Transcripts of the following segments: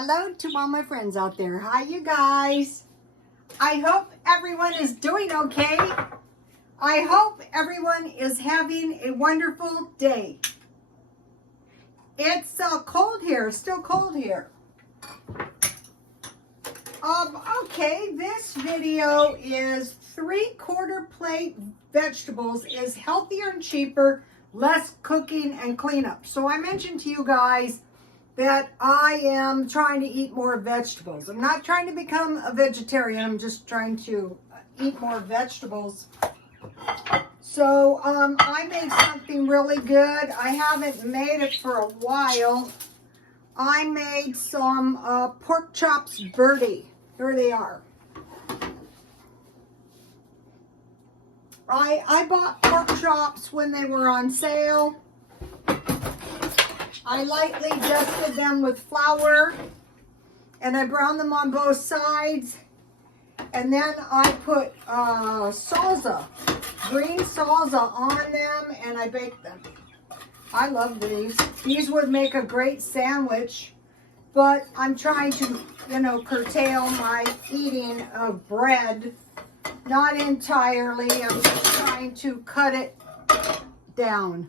Hello to all my friends out there. Hi, you guys. I hope everyone is doing okay. I hope everyone is having a wonderful day. It's cold here, still cold here. Okay, this video is 3/4 plate vegetables is healthier and cheaper, less cooking and cleanup. So I mentioned to you guys that I am trying to eat more vegetables. I'm not trying to become a vegetarian. I'm just trying to eat more vegetables. So I made something really good. I haven't made it for a while. I made some pork chops birdie. Here they are. I bought pork chops when they were on sale. I lightly dusted them with flour and I browned them on both sides. And then I put salsa, green salsa on them, and I baked them. I love these. These would make a great sandwich, but I'm trying to, curtail my eating of bread. Not entirely. I'm just trying to cut it down.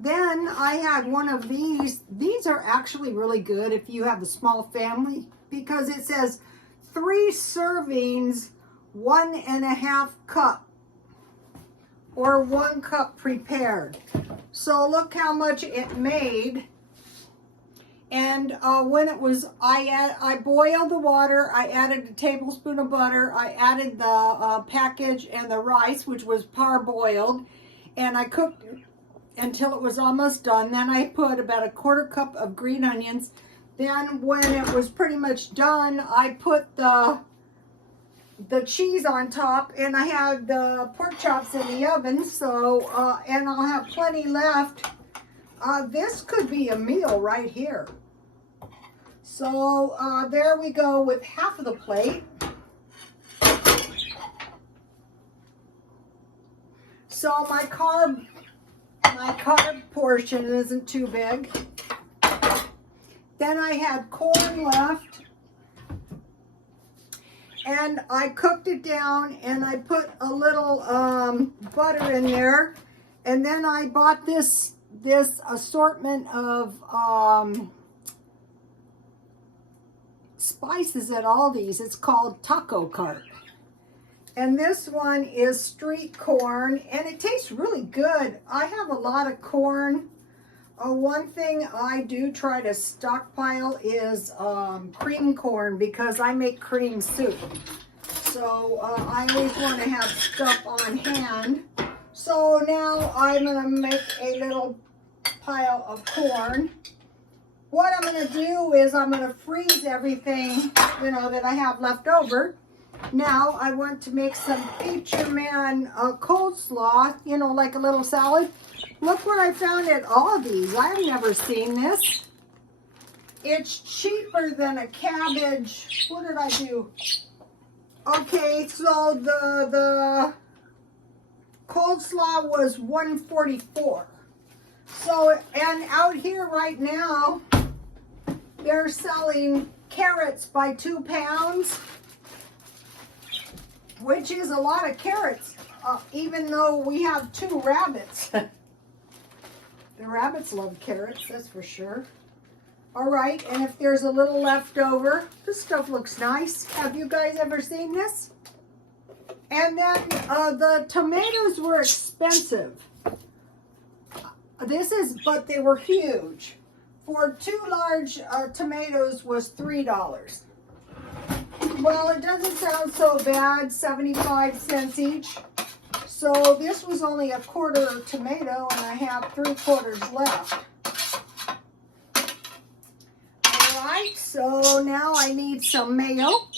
Then I had one of these. These are actually really good if you have a small family because it says 3 servings, 1.5 cup, or 1 cup prepared. So look how much it made. And when it was, I boiled the water, I added a tablespoon of butter, I added the package and the rice, which was parboiled, and I cooked it until it was almost done. Then I put about 1/4 cup of green onions. Then when it was pretty much done, I put the cheese on top, and I had the pork chops in the oven. So, and I'll have plenty left. This could be a meal right here. So there we go with half of the plate. So my carb portion isn't too big. Then I had corn left, and I cooked it down, and I put a little butter in there, and then I bought this assortment of spices at Aldi's. It's called Taco Cart. And this one is street corn, and it tastes really good. I have a lot of corn. One thing I do try to stockpile is cream corn because I make cream soup. So I always want to have stuff on hand. So now I'm going to make a little pile of corn. What I'm going to do is I'm going to freeze everything, that I have left over. Now I want to make some Feature Man coleslaw, like a little salad. Look what I found at Aldi's. I've never seen this. It's cheaper than a cabbage. What did I do? Okay, so the coleslaw was $1.44. So, and out here right now, they're selling carrots by 2 pounds, which is a lot of carrots, even though we have 2 rabbits. The rabbits love carrots, that's for sure. All right, and if there's a little left over, this stuff looks nice. Have you guys ever seen this? And then the tomatoes were expensive. But they were huge. For 2 large tomatoes was $3. Well, it doesn't sound so bad, 75 cents each. So this was only 1/4 tomato, and I have 3/4 left. All right, so now I need some mayo.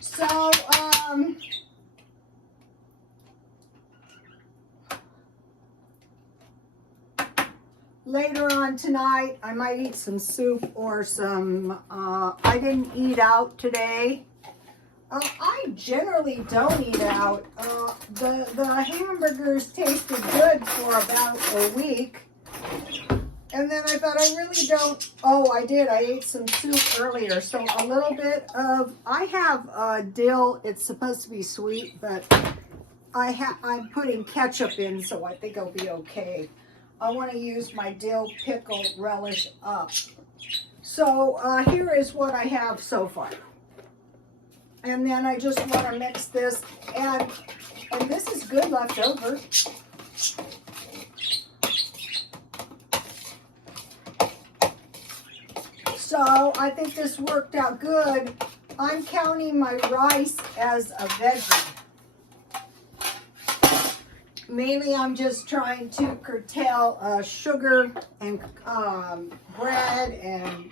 So, later on tonight, I might eat some soup or some, I didn't eat out today. I generally don't eat out. The hamburgers tasted good for about a week. And then I thought I really don't, oh, I did. I ate some soup earlier. So a little bit of, I have dill. It's supposed to be sweet, but I'm putting ketchup in, so I think I'll be okay. I want to use my dill pickle relish up. So here is what I have so far. And then I just want to mix this, and this is good leftover. So I think this worked out good. I'm counting my rice as a veggie. Mainly I'm just trying to curtail sugar and bread and,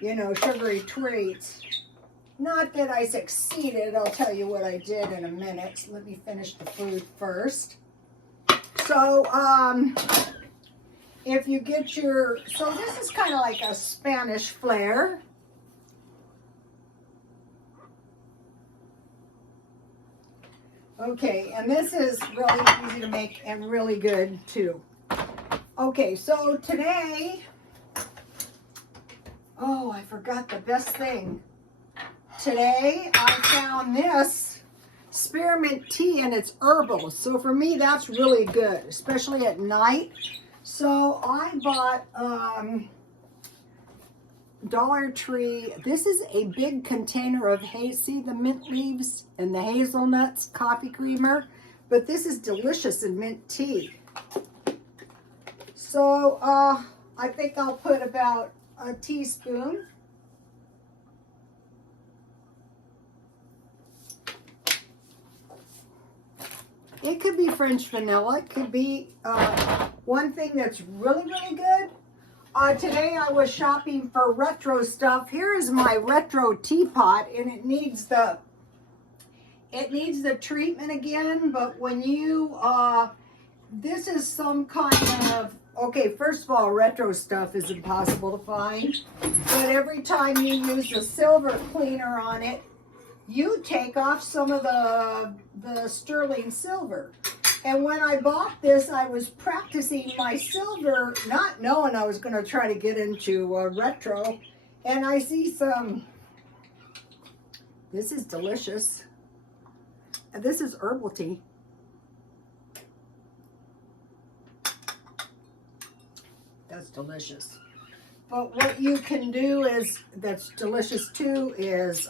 you know, sugary treats. Not that I succeeded. I'll tell you what I did in a minute. Let me finish the food first. So, if you get your, so this is kind of like a Spanish flair. Okay, and this is really easy to make and really good too. Okay, so today, oh, I forgot the best thing. Today I found this spearmint tea and it's herbal. So for me, that's really good, especially at night. So I bought Dollar Tree. This is a big container of see the mint leaves and the hazelnuts coffee creamer, but this is delicious in mint tea. So I think I'll put about a teaspoon. It could be French vanilla. It could be one thing that's really, really good. Today I was shopping for retro stuff. Here is my retro teapot, and it needs the treatment again. But when you this is some kind of, okay, first of all, retro stuff is impossible to find. But every time you use the silver cleaner on it, you take off some of the sterling silver. And when I bought this, I was practicing my silver, not knowing I was going to try to get into retro. And I see some, this is delicious. And this is herbal tea. That's delicious. But what you can do is, that's delicious too, is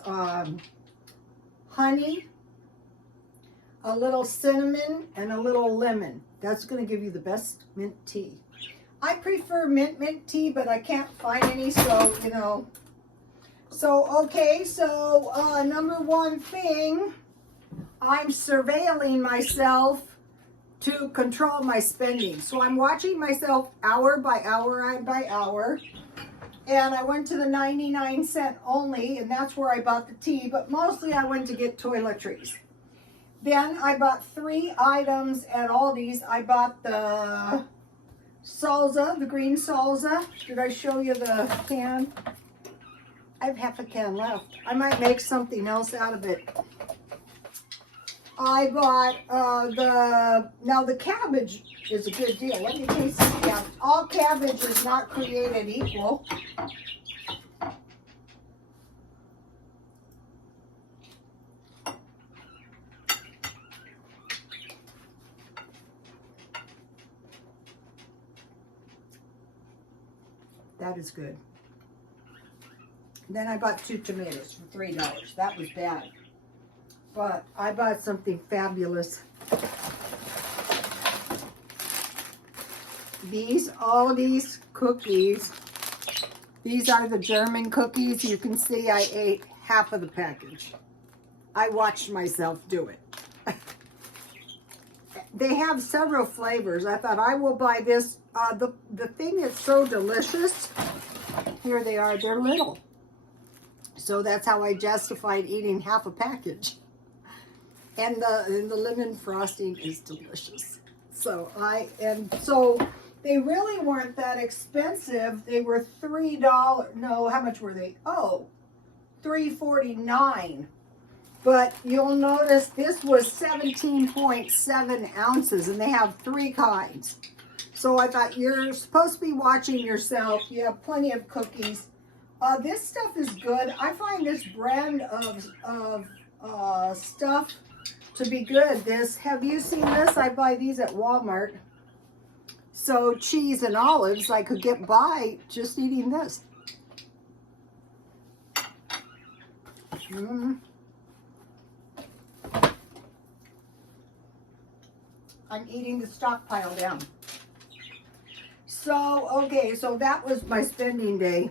honey, a little cinnamon, and a little lemon. That's going to give you the best mint tea. I prefer mint tea, but I can't find any, so, you know. So, okay, so number one thing, I'm surveilling myself to control my spending. So I'm watching myself hour by hour by hour. And I went to the 99-cent only, and that's where I bought the tea, but mostly I went to get toiletries. Then I bought 3 items at Aldi's. I bought the salsa, the green salsa. Did I show you the can? I have half a can left. I might make something else out of it. I bought now the cabbage is a good deal. Let me taste some cabbage. All cabbage is not created equal. That is good. Then I bought 2 tomatoes for $3. That was bad. But I bought something fabulous. These Aldi's cookies. These are the German cookies. You can see I ate half of the package. I watched myself do it. They have several flavors. I thought I will buy this. The thing that's so delicious, here they are, they're little. So that's how I justified eating half a package. And the lemon frosting is delicious. So they really weren't that expensive. They were $3. No, how much were they? Oh, $3.49. But you'll notice this was 17.7 ounces, and they have 3 kinds. So I thought, you're supposed to be watching yourself. You have plenty of cookies. This stuff is good. I find this brand of stuff to be good. Have you seen this? I buy these at Walmart. So cheese and olives I could get by just eating this. I'm eating the stockpile down. So, okay, so that was my spending day.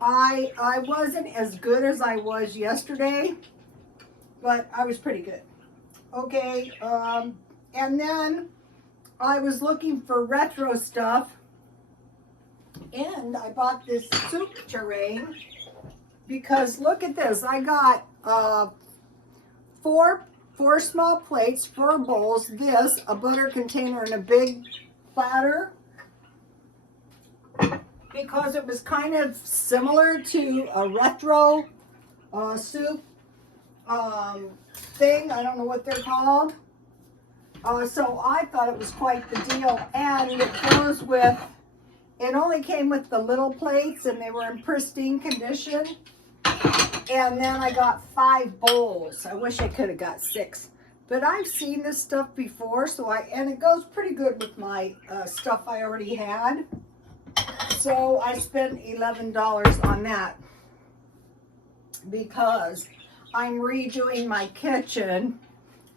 I wasn't as good as I was yesterday, but I was pretty good. Okay, and then I was looking for retro stuff, and I bought this soup tureen because look at this. I got four small plates, 4 bowls, this, a butter container, and a big platter, because it was kind of similar to a retro soup thing. I don't know what they're called. So I thought it was quite the deal. And it goes with, it only came with the little plates and they were in pristine condition. And then I got 5 bowls. I wish I could have got 6. But I've seen this stuff before, and it goes pretty good with my stuff I already had. So I spent $11 on that because I'm redoing my kitchen.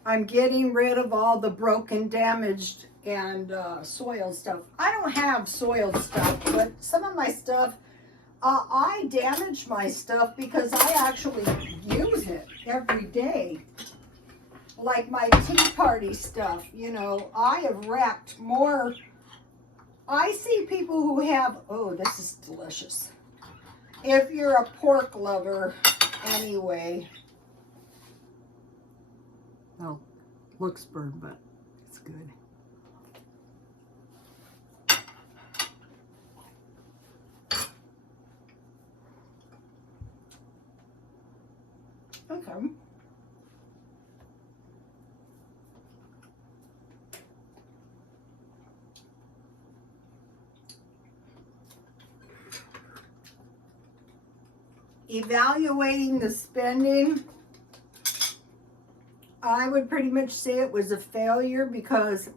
I'm getting rid of all the broken, damaged, and soiled stuff. I don't have soiled stuff, but some of my stuff, I damage my stuff because I actually use it every day. Like my tea party stuff, you know, I have wrecked more. I see people who have, oh, this is delicious. If you're a pork lover, anyway. Oh, looks burned, but it's good. Okay. Evaluating the spending, I would pretty much say it was a failure because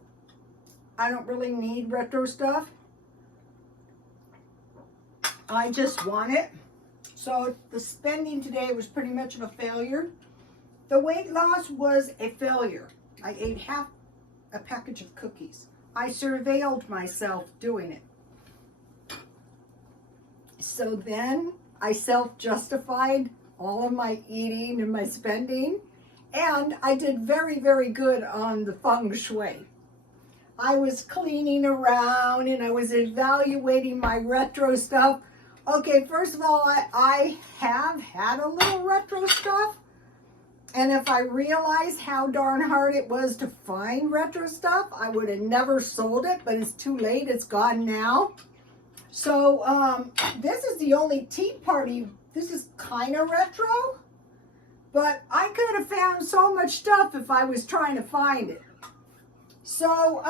I don't really need retro stuff. I just want it. So the spending today was pretty much of a failure. The weight loss was a failure. I ate half a package of cookies. I surveilled myself doing it. So then I self-justified all of my eating and my spending, and I did very, very good on the feng shui. I was cleaning around and I was evaluating my retro stuff. Okay, first of all, I have had a little retro stuff, and if I realized how darn hard it was to find retro stuff, I would have never sold it, but it's too late, it's gone now. So this is the only tea party, this is kind of retro, but I could have found so much stuff if I was trying to find it. So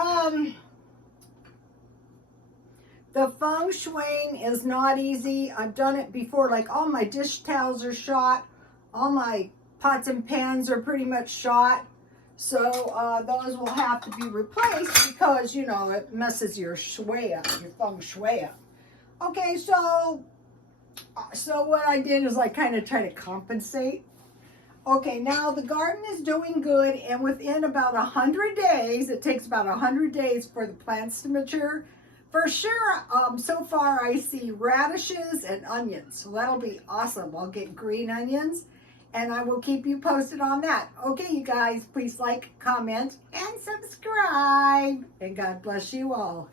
the feng shui is not easy. I've done it before, like all my dish towels are shot, all my pots and pans are pretty much shot. So those will have to be replaced because, you know, it messes your shui up, your feng shui up. Okay, so what I did is I kind of try to compensate. Okay, now the garden is doing good, and within about 100 days, it takes about 100 days for the plants to mature. For sure, so far I see radishes and onions, so that'll be awesome. I'll get green onions, and I will keep you posted on that. Okay, you guys, please like, comment, and subscribe, and God bless you all.